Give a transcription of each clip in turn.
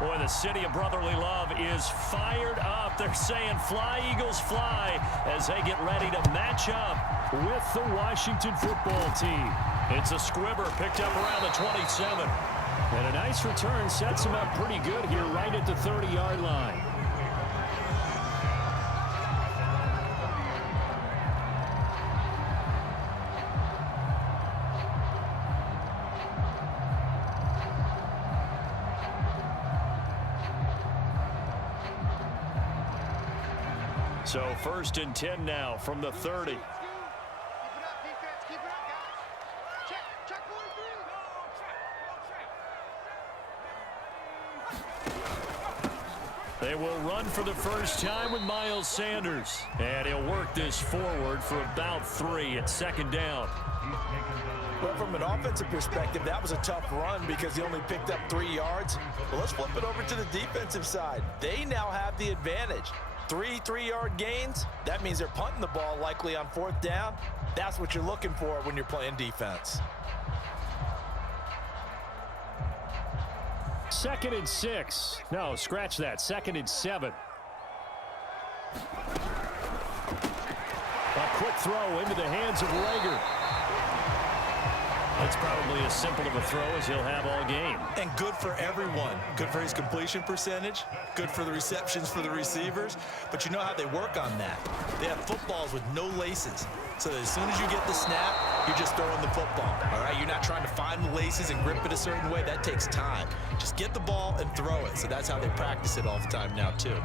Boy, the city of brotherly love is fired up. They're saying fly, Eagles, fly, as they get ready to match up with the Washington football team. It's a squibber picked up around the 27. And a nice return sets him up pretty good here right at the 30-yard line. So 1st and 10 now from the 30. They will run for the first time with Miles Sanders. And he'll work this forward for about 3 at 2nd down. Well, from an offensive perspective, that was a tough run because he only picked up 3 yards. Well, let's flip it over to the defensive side. They now have the advantage. 3 3-yard gains, that means they're punting the ball likely on 4th down. That's what you're looking for when you're playing defense. 2nd and 6. No, scratch that. 2nd and 7. A quick throw into the hands of Rager. That's probably as simple of a throw as he'll have all game. And good for everyone. Good for his completion percentage. Good for the receptions for the receivers. But you know how they work on that. They have footballs with no laces. So as soon as you get the snap, you're just throwing the football. All right, you're not trying to find the laces and grip it a certain way. That takes time. Just get the ball and throw it. So that's how they practice it all the time now, too.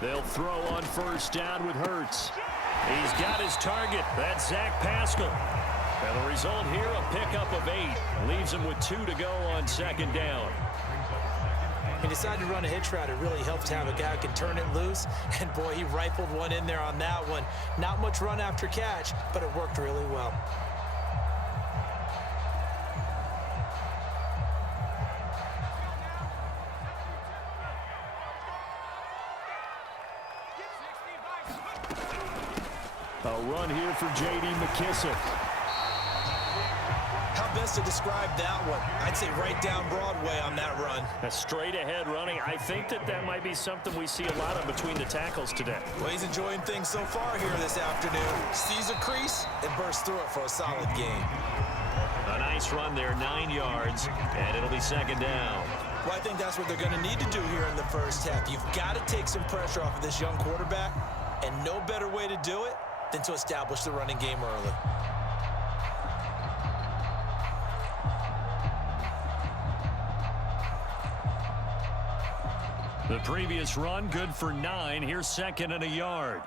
They'll throw on 1st down with Hurts. He's got his target. That's Zach Pascal. And the result here, a pickup of 8. Leaves him with 2 to go on 2nd down. He decided to run a hitch route. It really helps to have a guy who can turn it loose. And, boy, he rifled one in there on that one. Not much run after catch, but it worked really well. A run here for J.D. McKissick. How best to describe that one? I'd say right down Broadway on that run. A straight-ahead running. I think that might be something we see a lot of between the tackles today. Well, he's enjoying things so far here this afternoon. Sees a crease and bursts through it for a solid gain. A nice run there, 9 yards, and it'll be 2nd down. Well, I think that's what they're going to need to do here in the first half. You've got to take some pressure off of this young quarterback, and no better way to do it than to establish the running game early. The previous run, good for 9. Here's 2nd and a yard.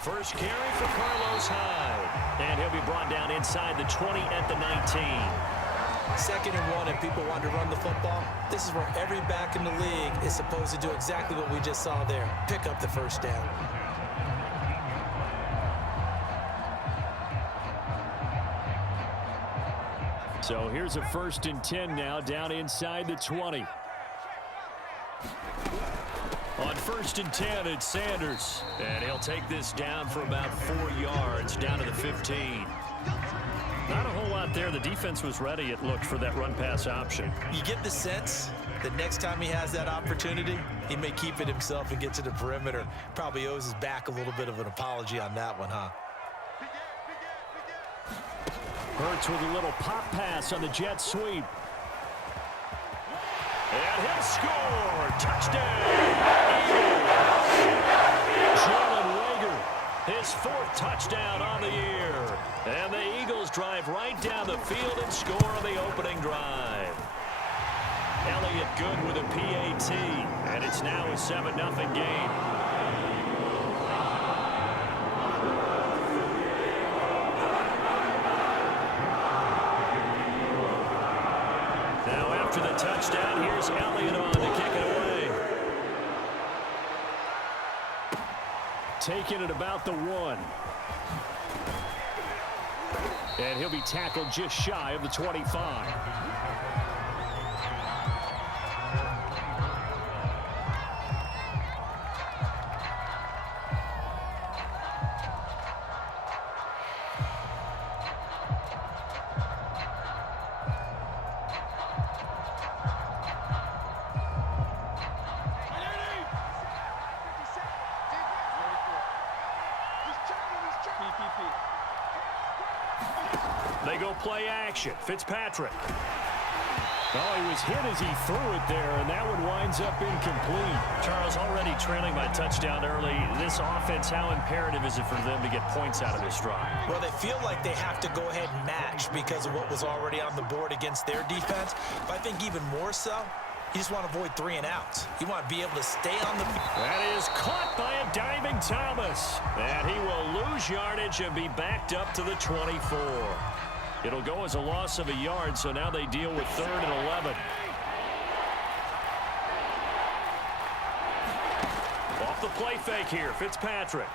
First carry for Carlos Hyde. And he'll be brought down inside the 20 at the 19. 2nd and 1, and people want to run the football. This is where every back in the league is supposed to do exactly what we just saw there. Pick up the 1st down. So here's a 1st and 10 now, down inside the 20. On 1st and 10, it's Sanders. And he'll take this down for about 4 yards, down to the 15. Not a whole lot there. The defense was ready, it looked, for that run-pass option. You get the sense that next time he has that opportunity, he may keep it himself and get to the perimeter. Probably owes his back a little bit of an apology on that one, huh? Hurts with a little pop pass on the jet sweep. And he'll score. Touchdown. Jalen Rager, his 4th touchdown on the year. And the Eagles drive right down the field and score on the opening drive. Elliott good with a PAT. And it's now a 7-0 game. After the touchdown, touchdown. Here's Elliott on to kick it away. Taking it about the 1. And he'll be tackled just shy of the 25. They go play action. Fitzpatrick. Oh, he was hit as he threw it there, and that one winds up incomplete. Charles, already trailing by touchdown early. This offense, how imperative is it for them to get points out of this drive? Well, they feel like they have to go ahead and match because of what was already on the board against their defense. But I think even more so, you just want to avoid 3 and outs. You want to be able to stay on the field. That is caught by a diving Thomas. And he will lose yardage and be backed up to the 24. It'll go as a loss of a yard, so now they deal with 3rd and 11. Off the play fake here, Fitzpatrick.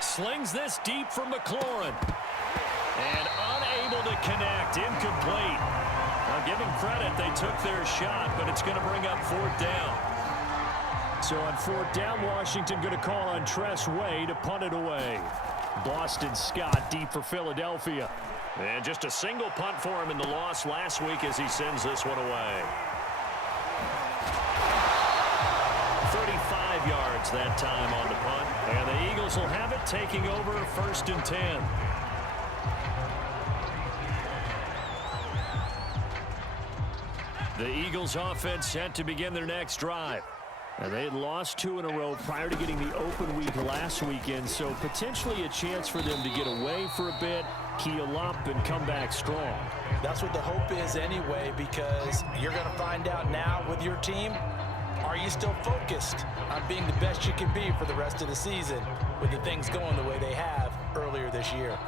Slings this deep from McLaurin. And unable to connect, incomplete. Now give them credit, they took their shot, but it's going to bring up 4th down. So on 4th down, Washington going to call on Tress Way to punt it away. Boston Scott deep for Philadelphia. And just a single punt for him in the loss last week as he sends this one away. 35 yards that time on the punt. And the Eagles will have it, taking over 1st and 10. The Eagles offense set to begin their next drive. And they had lost 2 in a row prior to getting the open week last weekend, so potentially a chance for them to get away for a bit, keel up, and come back strong. That's what the hope is anyway, because you're going to find out now with your team, are you still focused on being the best you can be for the rest of the season with the things going the way they have earlier this year?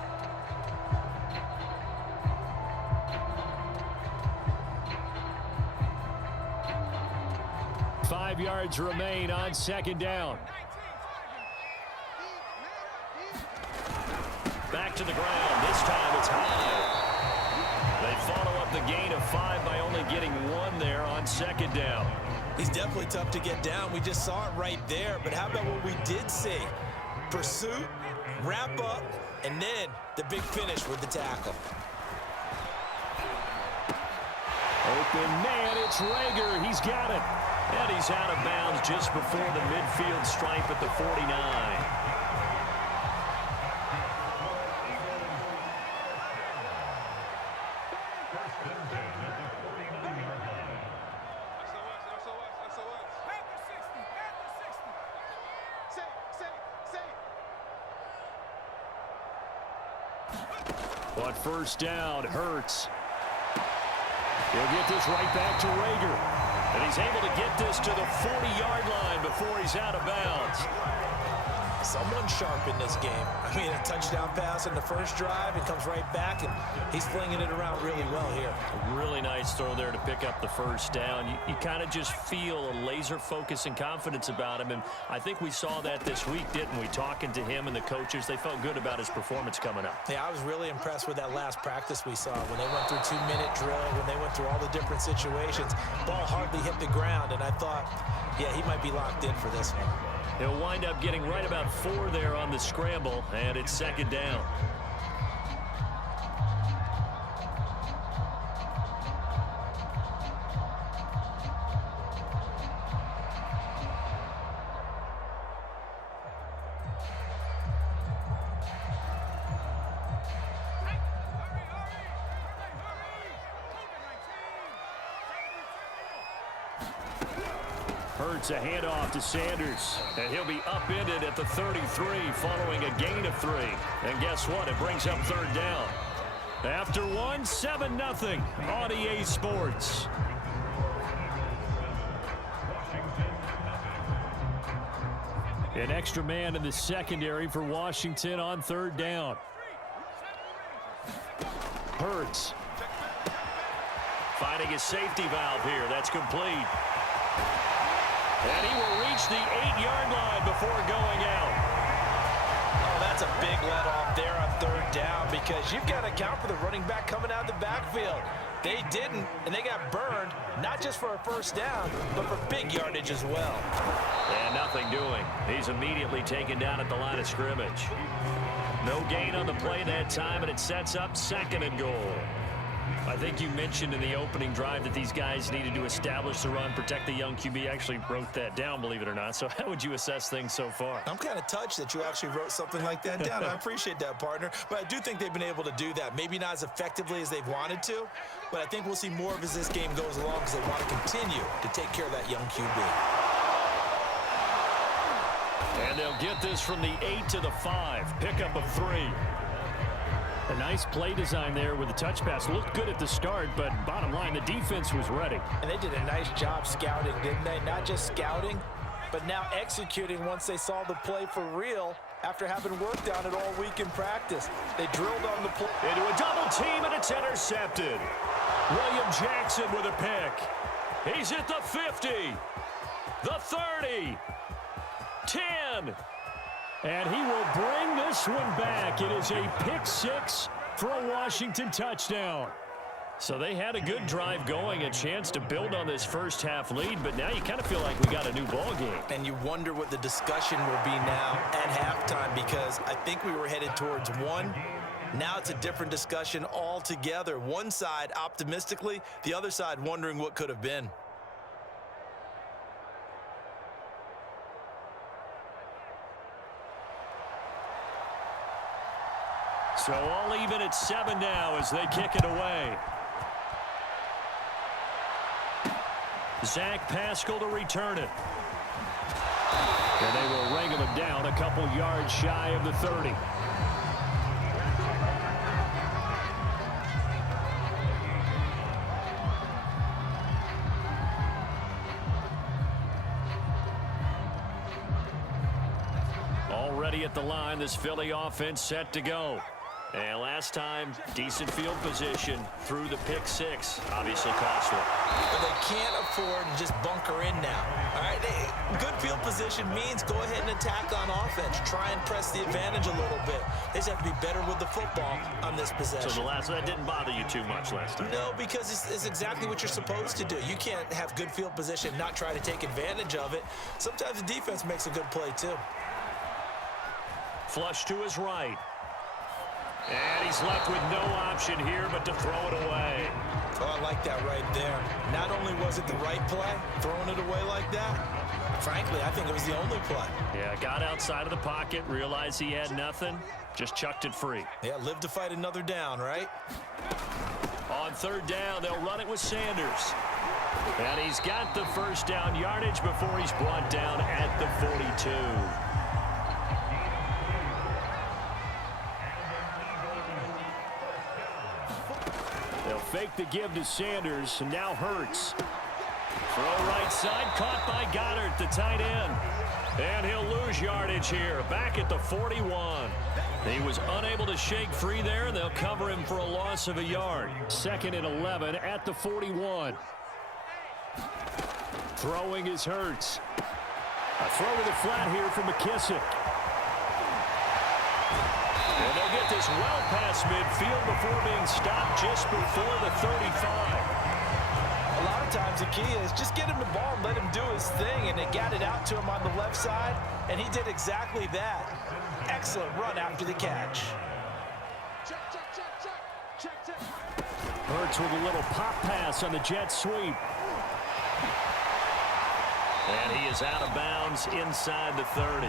Five yards remain on 2nd down. Back to the ground. This time it's high. They follow up the gain of 5 by only getting 1 there on 2nd down. He's definitely tough to get down. We just saw it right there. But how about what we did see? Pursuit, wrap up, and then the big finish with the tackle. Open man, it's Rager. He's got it. And he's out of bounds just before the midfield stripe at the 49. On 1st down, Hurts. He'll get this right back to Rager. And he's able to get this to the 40-yard line before he's out of bounds. Someone sharp in this game. I mean, a touchdown pass in the first drive, and comes right back, and he's flinging it around really well here. A really nice throw there to pick up the 1st down. You kind of just feel a laser focus and confidence about him, and I think we saw that this week, didn't we? Talking to him and the coaches, they felt good about his performance coming up. Yeah, I was really impressed with that last practice we saw when they went through 2-minute drill, when they went through all the different situations. Ball hardly hit the ground, and I thought, yeah, he might be locked in for this one. He'll wind up getting right about 4 there on the scramble, and it's 2nd down. Hurts a handoff to Sanders, and he'll be upended at the 33 following a gain of 3. And guess what? It brings up 3rd down. After 1, 7-0 on EA Sports. An extra man in the secondary for Washington on 3rd down. Hurts finding his safety valve here. That's complete. And he will reach the 8-yard line before going out. Oh, that's a big let off there on third down because you've got to account for the running back coming out of the backfield. They didn't, and they got burned, not just for a first down, but for big yardage as well. And nothing doing. He's immediately taken down at the line of scrimmage. No gain on the play that time, and it sets up 2nd and goal. I think you mentioned in the opening drive that these guys needed to establish the run, protect the young QB. Actually wrote that down, believe it or not. So how would you assess things so far? I'm kind of touched that you actually wrote something like that down. I appreciate that, partner. But I do think they've been able to do that. Maybe not as effectively as they've wanted to, but I think we'll see more of as this game goes along because they want to continue to take care of that young QB. And they'll get this from the 8 to the 5. Pickup of 3. A nice play design there with the touch pass. Looked good at the start, but bottom line, the defense was ready. And they did a nice job scouting, didn't they? Not just scouting, but now executing once they saw the play for real after having worked on it all week in practice. They drilled on the play. Into a double team, and it's intercepted. William Jackson with a pick. He's at the 50, the 30, 10. And he will bring this one back. It is a pick 6 for a Washington touchdown. So they had a good drive going, a chance to build on this first half lead, but now you kind of feel like we got a new ball game. And you wonder what the discussion will be now at halftime because I think we were headed towards 1. Now it's a different discussion altogether. One side optimistically, the other side wondering what could have been. So all even at 7 now as they kick it away. Zach Pascal to return it. And they will ring him down a couple yards shy of the 30. Already at the line, this Philly offense set to go. And last time, decent field position through the pick 6. Obviously costly. But they can't afford to just bunker in now. All right, good field position means go ahead and attack on offense. Try and press the advantage a little bit. They just have to be better with the football on this possession. So that didn't bother you too much last time? No, because it's exactly what you're supposed to do. You can't have good field position, not try to take advantage of it. Sometimes the defense makes a good play too. Flush to his right. And he's left with no option here but to throw it away. Oh, I like that right there. Not only was it the right play, throwing it away like that, frankly, I think it was the only play. Yeah, got outside of the pocket, realized he had nothing, just chucked it free. Yeah, live to fight another down, right? On 3rd down, they'll run it with Sanders. And he's got the first down yardage before he's brought down at the 42. They'll fake the give to Sanders, and now Hurts. Throw right side, caught by Goddard, the tight end. And he'll lose yardage here, back at the 41. He was unable to shake free there, and they'll cover him for a loss of a yard. 2nd and 11 at the 41. Throwing is Hurts. A throw to the flat here for McKissick. And they'll get this well past midfield before being stopped just before the 35. A lot of times the key is just get him the ball and let him do his thing, and they got it out to him on the left side, and he did exactly that. Excellent run after the catch. Hurts with a little pop pass on the jet sweep. And he is out of bounds inside the 30.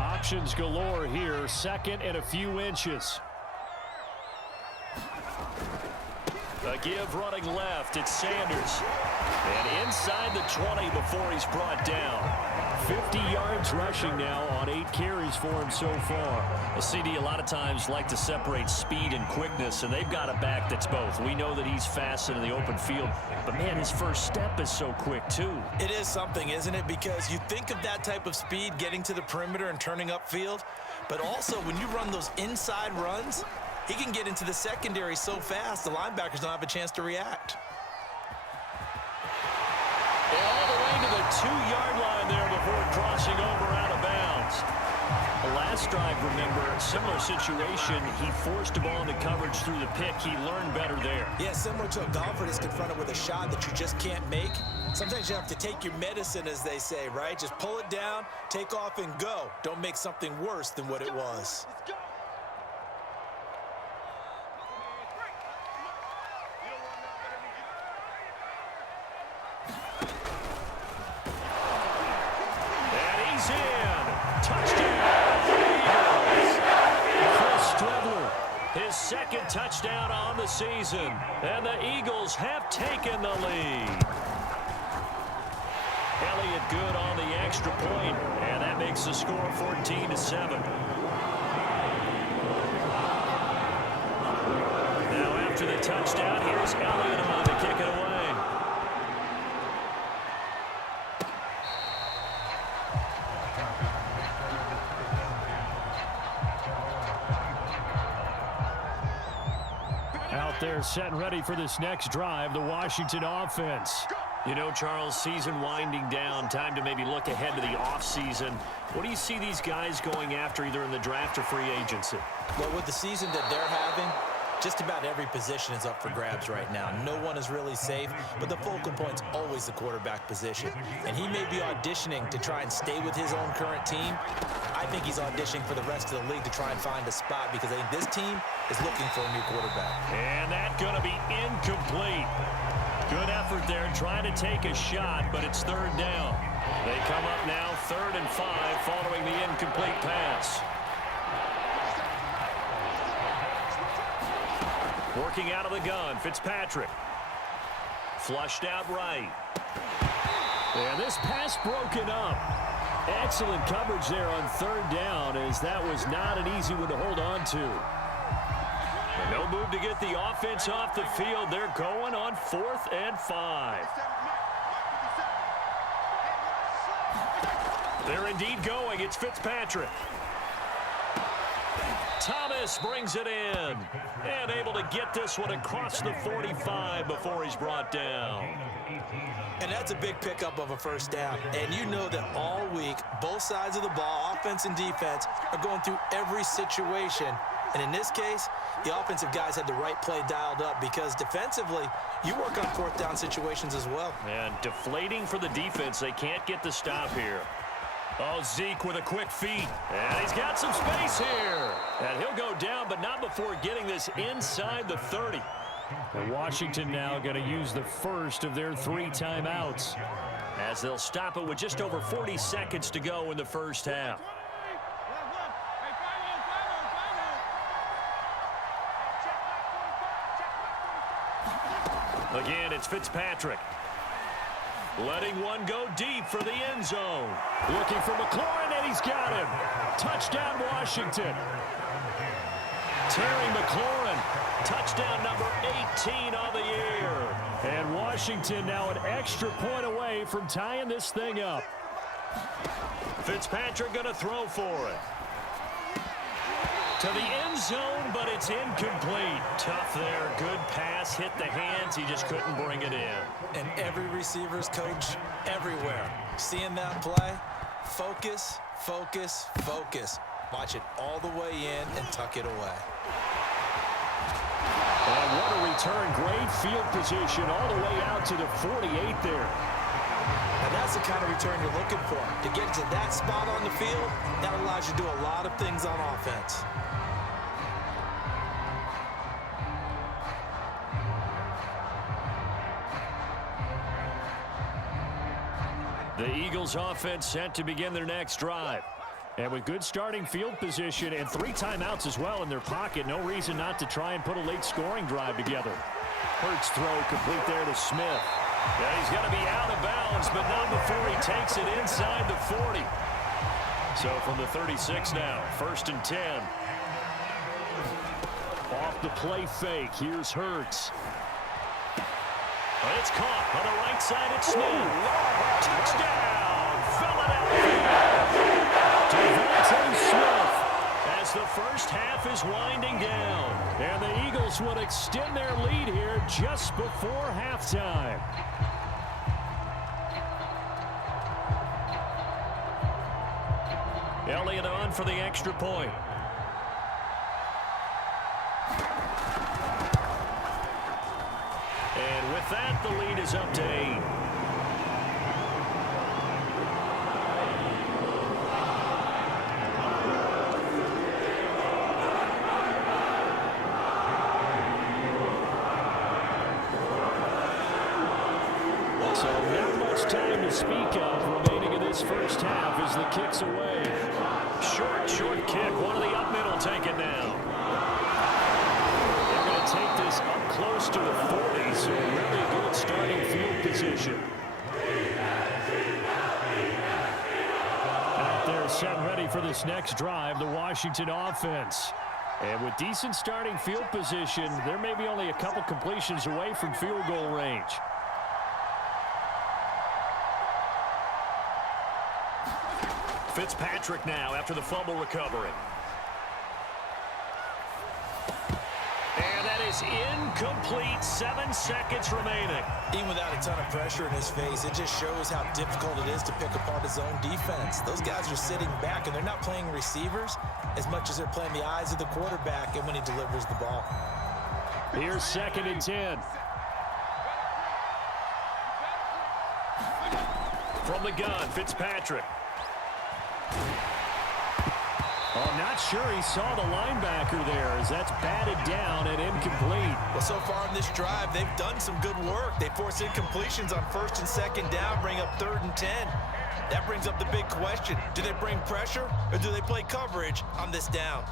Options galore here, 2nd and a few inches. A give running left, it's Sanders. And inside the 20 before he's brought down. 50 yards rushing now on 8 carries for him so far. A CD a lot of times like to separate speed and quickness, and they've got a back that's both. We know that he's fast in the open field, but man, his first step is so quick too. It is something, isn't it? Because you think of that type of speed getting to the perimeter and turning upfield, but also when you run those inside runs, he can get into the secondary so fast the linebackers don't have a chance to react. All the way to the 2-yard line there before crossing over out of bounds. The last drive, remember, similar situation. He forced a ball into coverage through the pick. He learned better there. Yeah, similar to a golfer that's confronted with a shot that you just can't make. Sometimes you have to take your medicine, as they say, right? Just pull it down, take off, and go. Don't make something worse than what it was. Second touchdown on the season, and the Eagles have taken the lead. Elliott good on the extra point, and that makes the score 14-7. Now after the touchdown, here's Elliott on to kick it away. They're set and ready for this next drive, the Washington offense. You know, Charles, season winding down, time to maybe look ahead to the offseason. What do you see these guys going after either in the draft or free agency? Well, with the season that they're having, just about every position is up for grabs right now. No one is really safe, but the focal point's always the quarterback position. And he may be auditioning to try and stay with his own current team. I think he's auditioning for the rest of the league to try and find a spot because I think this team is looking for a new quarterback. And that's going to be incomplete. Good effort there trying to take a shot, but it's third down. They come up now 3rd and 5 following the incomplete pass. Working out of the gun, Fitzpatrick. Flushed out right. And this pass broken up. Excellent coverage there on 3rd down, as that was not an easy one to hold on to. And no move to get the offense off the field. They're going on 4th and 5. They're indeed going. It's Fitzpatrick. Thomas brings it in and able to get this one across the 45 before he's brought down. And that's a big pickup of a first down. And you know that all week, both sides of the ball, offense and defense, are going through every situation. And in this case, the offensive guys had the right play dialed up because defensively, you work on 4th down situations as well. And deflating for the defense. They can't get the stop here. Oh, Zeke with a quick feed. And he's got some space here. And he'll go down, but not before getting this inside the 30. And Washington now going to use the first of their 3 timeouts, as they'll stop it with just over 40 seconds to go in the first half. Again, it's Fitzpatrick. Letting one go deep for the end zone. Looking for McLaurin, and he's got him. Touchdown, Washington. Terry McLaurin, touchdown number 18 on the year. And Washington now an extra point away from tying this thing up. Fitzpatrick going to throw for it. To the end zone, but it's incomplete. Tough there. Good pass. Hit the hands. He just couldn't bring it in. And every receiver's coach everywhere. Seeing that play, focus, focus, focus. Watch it all the way in and tuck it away. And what a return. Great field position all the way out to the 48 there. And that's the kind of return you're looking for. To get to that spot on the field, that allows you to do a lot of things on offense. The Eagles offense set to begin their next drive. And with good starting field position and 3 timeouts as well in their pocket, no reason not to try and put a late scoring drive together. Hurts throw complete there to Smith. Yeah, he's going to be out of bounds, but not before he takes it inside the 40. So from the 36 now, 1st and 10. Off the play fake, here's Hurts. It's caught on the right side at Smith. Touchdown, Philadelphia. Devontae Smith as the first half is winding down. And the Eagles would extend their lead here just before halftime. Elliott on for the extra point. And with that, the lead is up to 8. So not much time to speak of remaining in this first half as the kick's away. Short kick. One of the up middle taken now. They're going to take this up close to the 40, so a really good starting field position. Out there set and ready for this next drive, the Washington offense. And with decent starting field position, there may be only a couple completions away from field goal range. Fitzpatrick now after the fumble recovery. And that is incomplete. 7 seconds remaining. Even without a ton of pressure in his face, it just shows how difficult it is to pick apart his own defense. Those guys are sitting back, and they're not playing receivers as much as they're playing the eyes of the quarterback and when he delivers the ball. Here's 2nd and 10. From the gun, Fitzpatrick. Oh, not sure he saw the linebacker there as that's batted down and incomplete. Well, so far in this drive, they've done some good work. They force incompletions on 1st and 2nd down, bring up 3rd and 10. That brings up the big question. Do they bring pressure or do they play coverage on this down?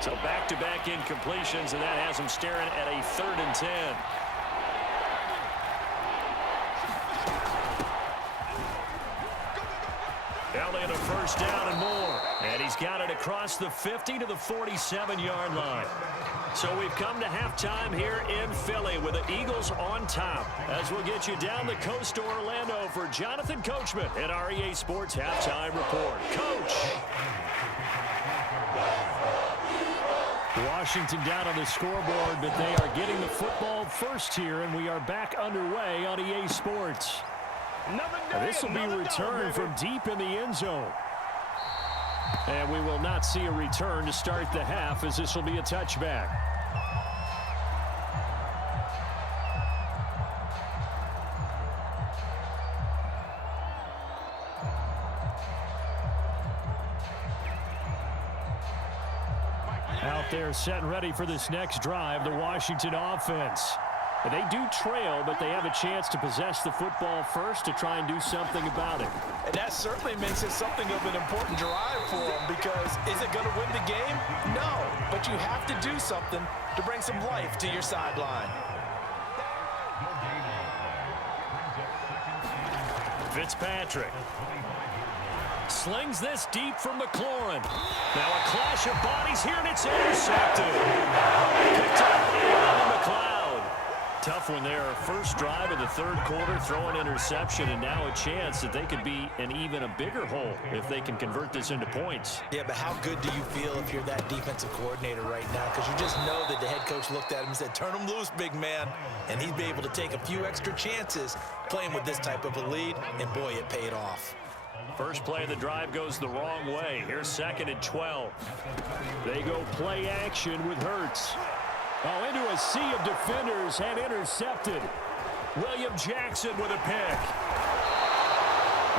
So back-to-back incompletions, and that has them staring at a 3rd and 10. Elliott a first down and more. And he's got it across the 50 to the 47-yard line. So we've come to halftime here in Philly with the Eagles on top. As we'll get you down the coast to Orlando for Jonathan Coachman at our EA Sports Halftime Report. Coach. Washington down on the scoreboard, but they are getting the football first here, and we are back underway on EA Sports. This will be returned from deep in the end zone. And we will not see a return to start the half, as this will be a touchback. Out there set and ready for this next drive, the Washington offense. They do trail, but they have a chance to possess the football first to try and do something about it. And that certainly makes it something of an important drive for them, because is it going to win the game? No, but you have to do something to bring some life to your sideline. Fitzpatrick slings this deep from McLaurin. Now a clash of bodies here, and it's intercepted. Picked up by McLeod. Tough one there. First drive of the 3rd quarter, throwing interception, and now a chance that they could be in even a bigger hole if they can convert this into points. Yeah, but how good do you feel if you're that defensive coordinator right now? Because you just know that the head coach looked at him and said, turn him loose, big man. And he'd be able to take a few extra chances playing with this type of a lead, and boy, it paid off. First play of the drive goes the wrong way. Here's 2nd and 12. They go play action with Hurts. Oh, into a sea of defenders and intercepted. William Jackson with a pick.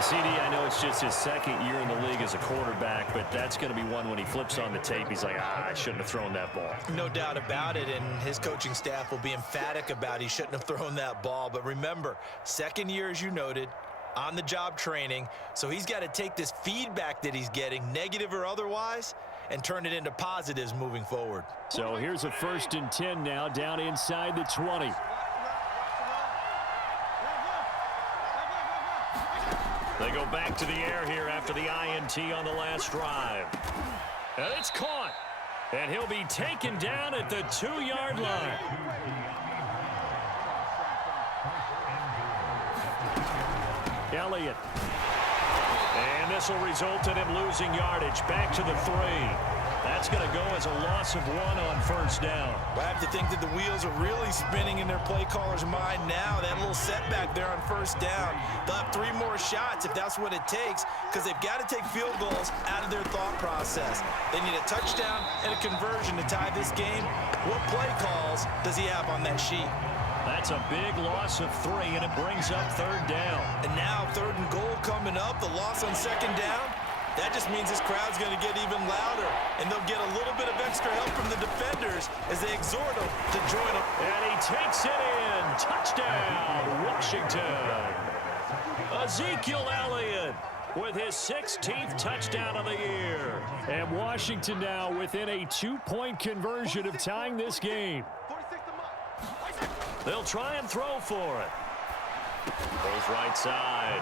CD, I know it's just his 2nd year in the league as a quarterback, but that's going to be one when he flips on the tape. He's like, I shouldn't have thrown that ball. No doubt about it, and his coaching staff will be emphatic about he shouldn't have thrown that ball. But remember, 2nd year, as you noted, on-the-job training, so he's got to take this feedback that he's getting, negative or otherwise, and turn it into positives moving forward. So here's a 1st and 10 now, down inside the 20. They go back to the air here after the INT on the last drive. And it's caught. And he'll be taken down at the 2-yard line. Elliott. And this will result in him losing yardage. Back to the 3. That's going to go as a loss of 1 on 1st down. I have to think that the wheels are really spinning in their play caller's mind now. That little setback there on 1st down. They'll have 3 more shots if that's what it takes, because they've got to take field goals out of their thought process. They need a touchdown and a conversion to tie this game. What play calls does he have on that sheet? That's a big loss of 3, and it brings up 3rd down. And now 3rd and goal coming up. The loss on 2nd down. That just means this crowd's going to get even louder, and they'll get a little bit of extra help from the defenders as they exhort them to join them. And he takes it in. Touchdown, Washington. Ezekiel Elliott with his 16th touchdown of the year. And Washington now within a 2-point conversion of tying this game. They'll try and throw for it. Goes right side.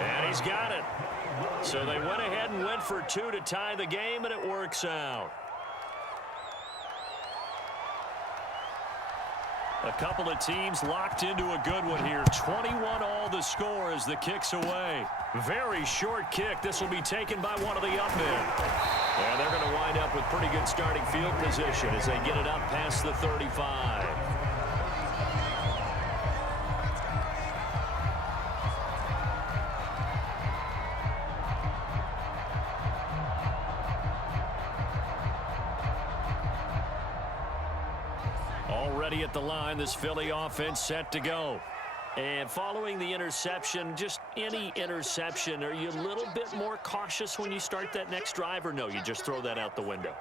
And he's got it. So they went ahead and went for 2 to tie the game, and it works out. A couple of teams locked into a good one here. 21 all the score as the kick's away. Very short kick. This will be taken by one of the up men. And they're going to wind up with pretty good starting field position as they get it up past the 35. Already at the line, this Philly offense set to go. And following the interception, just any interception, are you a little bit more cautious when you start that next drive, or no, you just throw that out the window?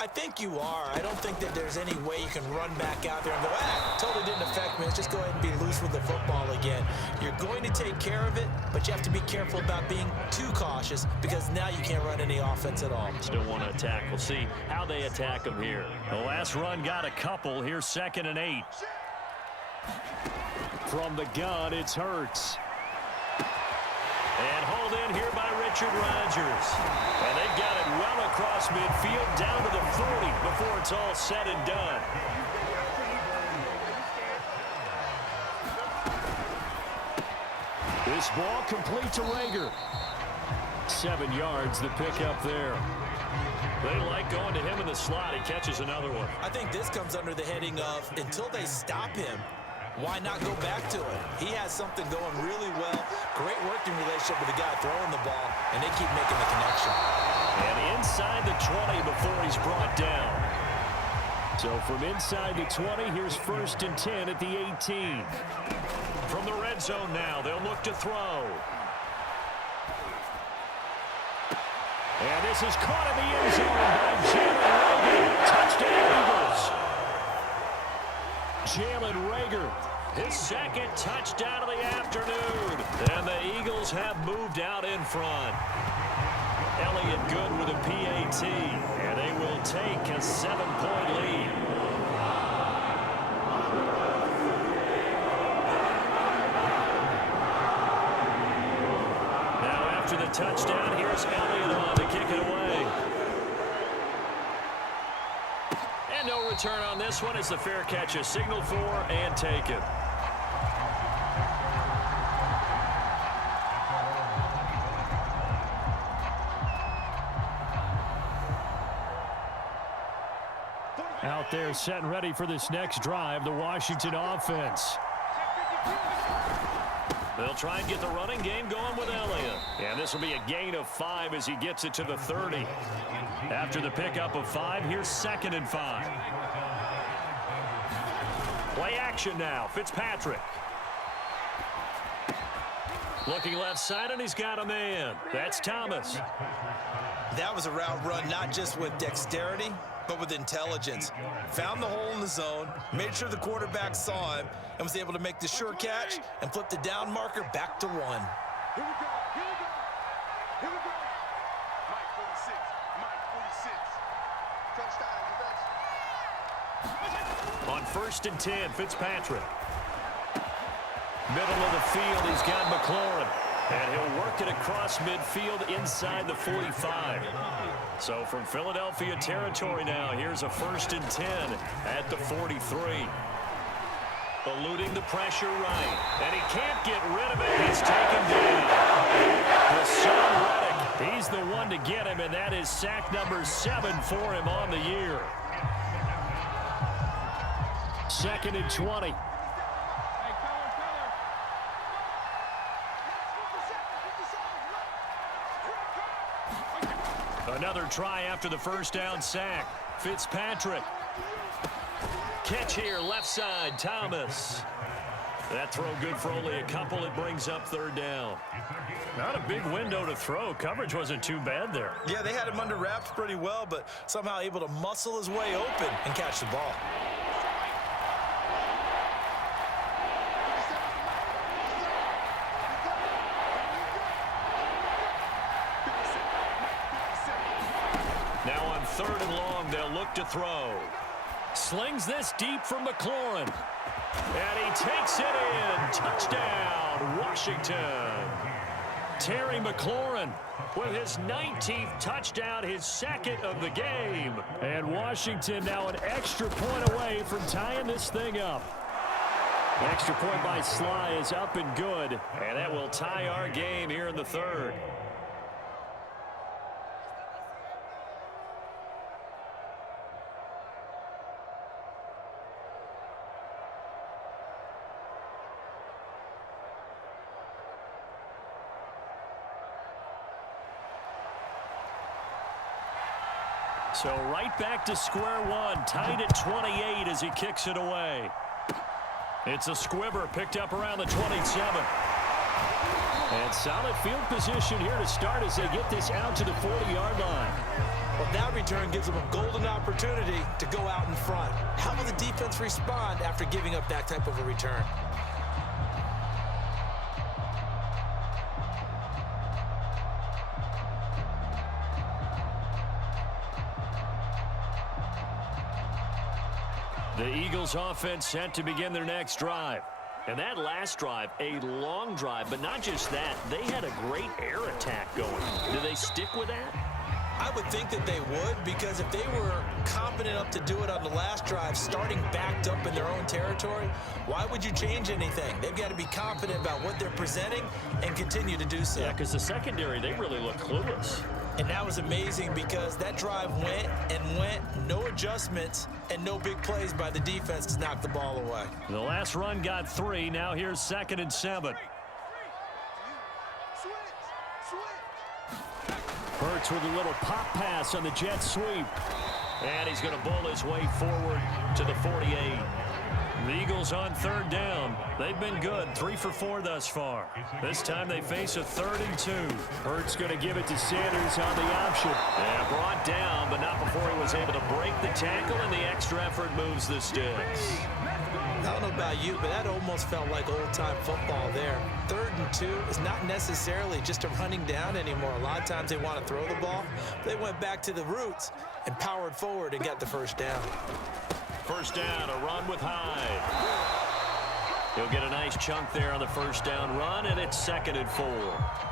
I think you are. I don't think that there's any way you can run back out there and go, totally didn't affect me. Let's just go ahead and be loose with the football again. You're going to take care of it, but you have to be careful about being too cautious, because now you can't run any offense at all. Still want to attack. We'll see how they attack them here. The last run got a couple. Here's 2nd and 8. From the gun, it's Hurts. And hauled in here by Richard Rodgers. And they've got it well across midfield down to the 40 before it's all said and done. This ball complete to Rager. 7 yards, the pickup there. They like going to him in the slot. He catches another one. I think this comes under the heading of, until they stop him, why not go back to it? He has something going really well. Great working relationship with the guy throwing the ball, and they keep making the connection. And inside the 20 before he's brought down. So from inside the 20, here's 1st and 10 at the 18. From the red zone now, they'll look to throw. And this is caught in the end zone by Jalen Rager. Touchdown, Eagles. Jalen Rager, his 2nd touchdown of the afternoon. And the Eagles have moved out in front. Elliott good with a PAT. And they will take a 7-point lead. Now after the touchdown, here's Elliott on to kick it away. And no return on this one as the fair catch is signaled for and taken. Out there set and ready for this next drive, the Washington offense. They'll try and get the running game going with Elliott. And this will be a gain of 5 as he gets it to the 30. After the pickup of 5, here's 2nd and 5. Play action now, Fitzpatrick. Looking left side, and he's got a man. That's Thomas. That was a route run not just with dexterity, but with intelligence. Found the hole in the zone, made sure the quarterback saw him, and was able to make the sure catch and flip the down marker back to 1. Here we go, here we go, here we go. Mike 46, Mike 46. On 1st and 10, Fitzpatrick. Middle of the field, he's got McLaurin. And he'll work it across midfield inside the 45. So from Philadelphia territory now, here's a 1st and 10 at the 43. Eluding the pressure right. And he can't get rid of it. He's taken down. Hassan Reddick, he's the one to get him, and that is sack number 7 for him on the year. 2nd and 20. Another try after the first down sack. Fitzpatrick. Catch here, left side, Thomas. That throw good for only a couple. It brings up 3rd down. Not a big window to throw. Coverage wasn't too bad there. Yeah, they had him under wraps pretty well, but somehow able to muscle his way open and catch the ball. Now on 3rd and long, they'll look to throw. Slings this deep from McLaurin. And he takes it in. Touchdown, Washington. Terry McLaurin with his 19th touchdown, his 2nd of the game. And Washington now an extra point away from tying this thing up. Extra point by Sly is up and good. And that will tie our game here in the 3rd. So right back to square one, tied at 28 as he kicks it away. It's a squibber picked up around the 27. And solid field position here to start as they get this out to the 40-yard line. Well, that return gives them a golden opportunity to go out in front. How will the defense respond after giving up that type of a return? The Eagles offense set to begin their next drive. And that last drive, a long drive, but not just that. They had a great air attack going. Do they stick with that? I would think that they would, because if they were confident enough to do it on the last drive, starting backed up in their own territory, why would you change anything? They've got to be confident about what they're presenting and continue to do so. Yeah, because the secondary, they really look clueless. And that was amazing because that drive went and went, no adjustments, and no big plays by the defense to knock the ball away. The last run got 3. Now here's 2nd and 7. Hurts with a little pop pass on the jet sweep. And he's going to bowl his way forward to the 48. The Eagles on 3rd down. They've been good, 3 for 4 thus far. This time they face a 3rd and 2. Hurts going to give it to Sanders on the option. Yeah, brought down, but not before he was able to break the tackle, and the extra effort moves the sticks. I don't know about you, but that almost felt like old-time football there. 3rd and 2 is not necessarily just a running down anymore. A lot of times they want to throw the ball. They went back to the roots and powered forward and got the first down. First down, a run with Hyde. He'll get a nice chunk there on the first down run, and it's 2nd and 4.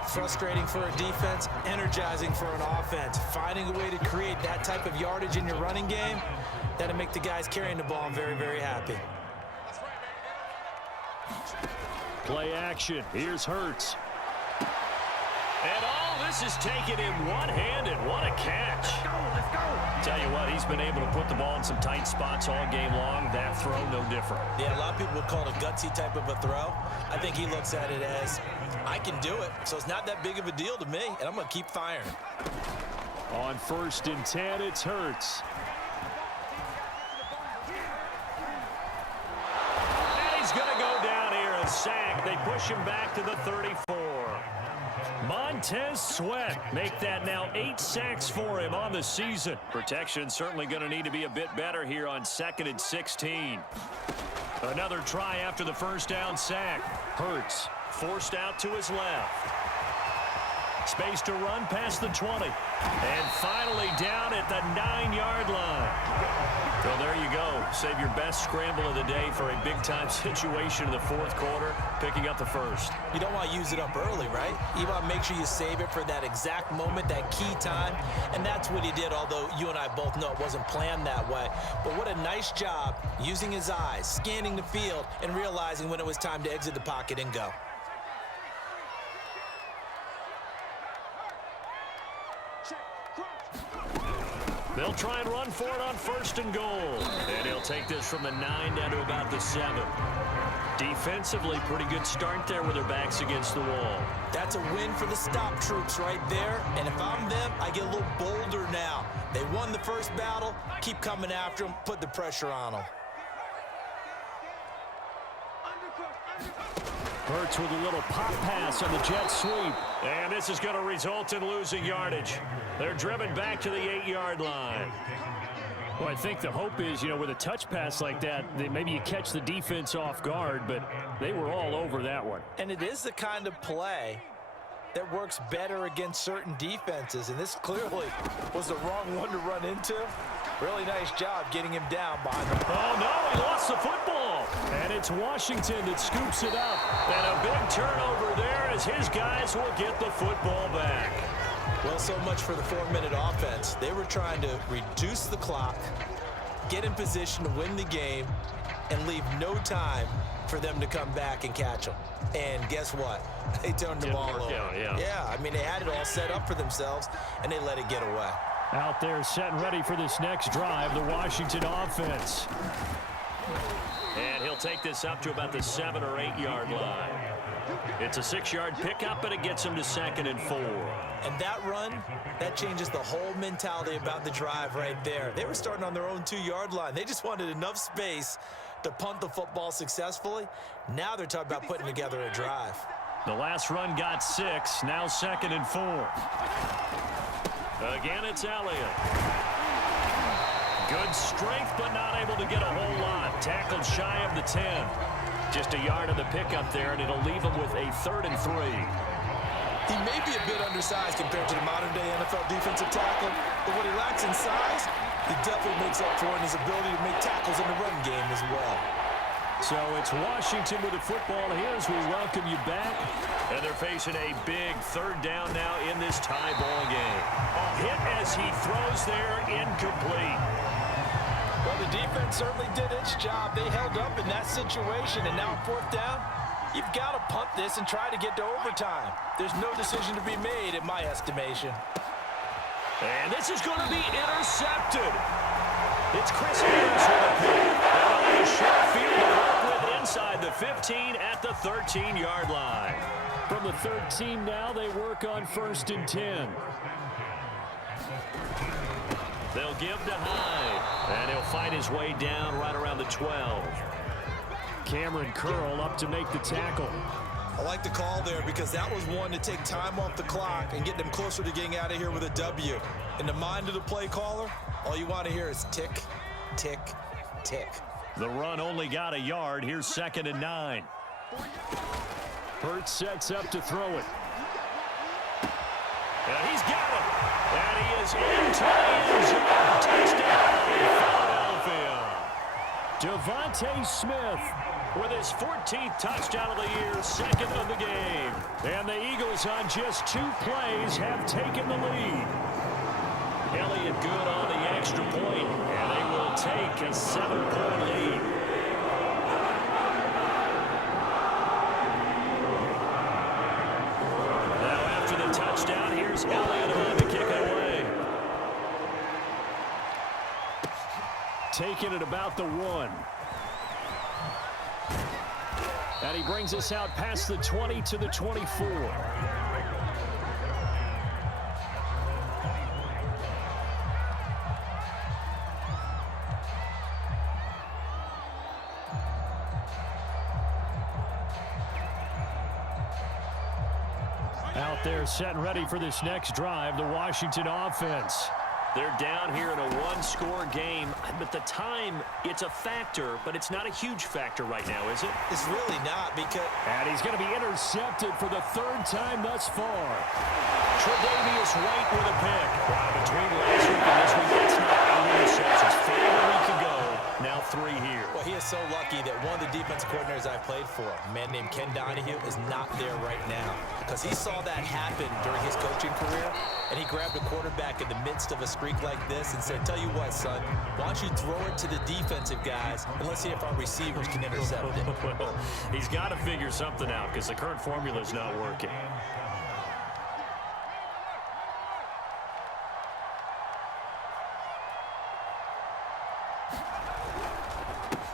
Frustrating for a defense, energizing for an offense. Finding a way to create that type of yardage in your running game, that'll make the guys carrying the ball very, very happy. Play action. Here's Hurts. And all this is taken in one-handed. What a catch. Let's go. Tell you what, he's been able to put the ball in some tight spots all game long. That throw, no different. Yeah, a lot of people would call it a gutsy type of a throw. I think he looks at it as, I can do it, so it's not that big of a deal to me, and I'm going to keep firing. On 1st and 10, it's Hurts. And he's going to go down here and sack. They push him back to the 34. Montez Sweat make that now 8 sacks for him on the season. Protection certainly going to need to be a bit better here on 2nd and 16. Another try after the first down sack. Hurts forced out to his left. Space to run past the 20. And finally down at the 9-yard line. Well, there you go. Save your best scramble of the day for a big-time situation in the fourth quarter, picking up the first. You don't want to use it up early, right? You want to make sure you save it for that exact moment, that key time. And that's what he did, although you and I both know it wasn't planned that way. But what a nice job using his eyes, scanning the field, and realizing when it was time to exit the pocket and go. They'll try and run for it on 1st and goal. And he'll take this from the 9 down to about the 7. Defensively, pretty good start there with their backs against the wall. That's a win for the stop troops right there. And if I'm them, I get a little bolder now. They won the first battle. Keep coming after them. Put the pressure on them. Hurts with a little pop pass on the jet sweep. And this is going to result in losing yardage. They're driven back to the 8-yard line. Well, I think the hope is, with a touch pass like that, maybe you catch the defense off guard, but they were all over that one. And it is the kind of play that works better against certain defenses, and this clearly was the wrong one to run into. Really nice job getting him down behind the... Oh, no, he lost the football. And it's Washington that scoops it up. And a big turnover there as his guys will get the football back. Well, so much for the 4-minute offense. They were trying to reduce the clock, get in position to win the game, and leave no time for them to come back and catch them. And guess what? They turned the ball over. Yeah, I mean, they had it all set up for themselves, and they let it get away. Out there set and ready for this next drive, the Washington offense. And he'll take this up to about the 7 or 8-yard line. It's a 6-yard pickup, and it gets him to 2nd and 4. And that run, that changes the whole mentality about the drive right there. They were starting on their own 2-yard line. They just wanted enough space to punt the football successfully. Now they're talking about putting together a drive. The last run got 6, now 2nd and 4. Again, it's Elliott. Good strength, but not able to get a whole lot. Tackled shy of the 10. Just a yard of the pickup there, and it'll leave him with a 3rd and 3. He may be a bit undersized compared to the modern-day NFL defensive tackle, but what he lacks in size, he definitely makes up for in his ability to make tackles in the run game as well. So it's Washington with the football here as we welcome you back. And they're facing a big 3rd down now in this tie ball game. A hit as he throws there, incomplete. Well, the defense certainly did its job. They held up in that situation, and now 4th down, you've got to punt this and try to get to overtime. There's no decision to be made in my estimation. And this is going to be intercepted. It's Chris Harris with a pick. And a short field to work with inside the 15 at the 13-yard line. From the 13 now, they work on 1st and 10. They'll give to Hyde, and he'll fight his way down right around the 12. Cameron Curl up to make the tackle. I like the call there because that was one to take time off the clock and get them closer to getting out of here with a W. In the mind of the play caller, all you want to hear is tick, tick, tick. The run only got a yard. Here's 2nd and 9. Hurts sets up to throw it. And he's got it. And he is into the end zone. Touchdown, Philadelphia. Devontae Smith with his 14th touchdown of the year, 2nd of the game. And the Eagles on just 2 plays have taken the lead. Elliott good on the extra point, and they will take a 7-point lead. Now after the touchdown, here's Elliott on to kick it away. Taking it about the 1. And he brings us out past the 20 to the 24. Out there set and ready for this next drive, the Washington offense. They're down here in a one-score game, but the time, it's a factor, but it's not a huge factor right now, is it? It's really not because... And he's going to be intercepted for the third time thus far. Tre'Davious White with a pick. Wow, between last week and this week, that's not 8 interceptions. 5 a week ago, now 3 here. Well, he is so lucky that one of the defense coordinators I played for, a man named Ken Donahue, is not there right now because he saw that happen during his coaching career, and he grabbed a quarterback in the midst of a streak like this and said, tell you what, son, why don't you throw it to the defensive guys, and let's see if our receivers can intercept it. Well, he's got to figure something out because the current formula is not working.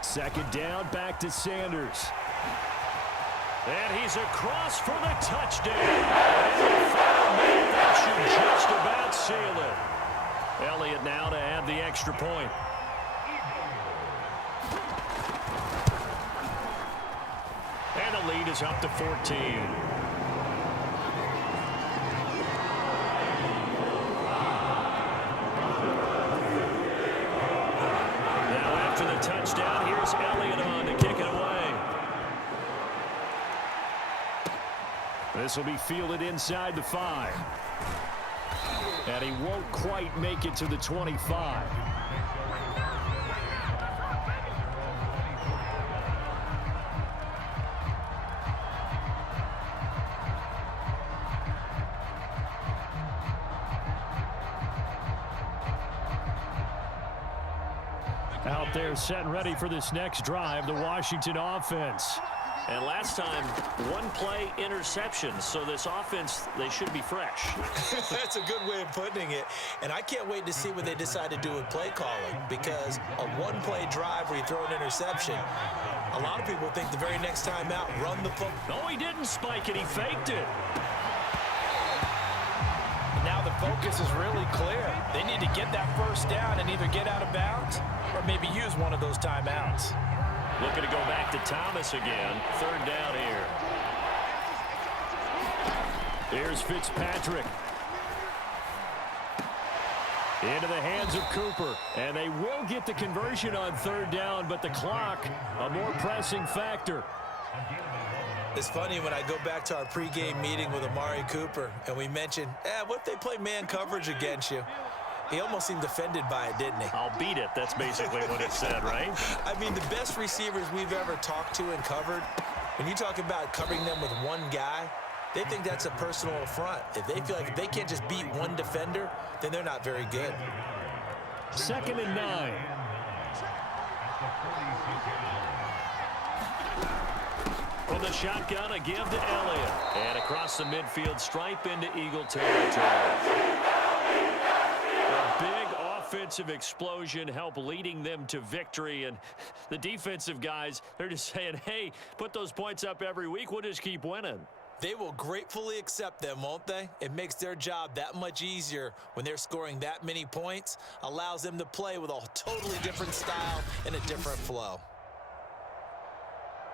Second down, back to Sanders. And he's across for the touchdown. And the final minute, that should just about seal it. Elliott now to add the extra point. And the lead is up to 14. Touchdown. Here's Elliott on to kick it away. This will be fielded inside the 5. And he won't quite make it to the 25. Out there set and ready for this next drive, the Washington offense. And last time, one play interception, so this offense, they should be fresh. That's a good way of putting it. And I can't wait to see what they decide to do with play calling, because a one-play drive where you throw an interception, a lot of people think the very next time out, run the football. No, he didn't spike it. He faked it. Now the focus is really clear. They need to get that first down and either get out of bounds or maybe use one of those timeouts. Looking to go back to Thomas again. Third down here. Here's Fitzpatrick. Into the hands of Cooper. And they will get the conversion on third down, but the clock, a more pressing factor. It's funny when I go back to our pregame meeting with Amari Cooper and we mentioned, what if they play man coverage against you? He almost seemed offended by it, didn't he? I'll beat it. That's basically what it said, right? I mean, the best receivers we've ever talked to and covered, when you talk about covering them with one guy, they think that's a personal affront. If they feel like if they can't just beat one defender, then they're not very good. 2nd and 9. From the shotgun, a give to Elliott. And across the midfield stripe into Eagle territory. A big offensive explosion helped leading them to victory. And the defensive guys, they're just saying, hey, put those points up every week. We'll just keep winning. They will gratefully accept them, won't they? It makes their job that much easier when they're scoring that many points. Allows them to play with a totally different style and a different flow.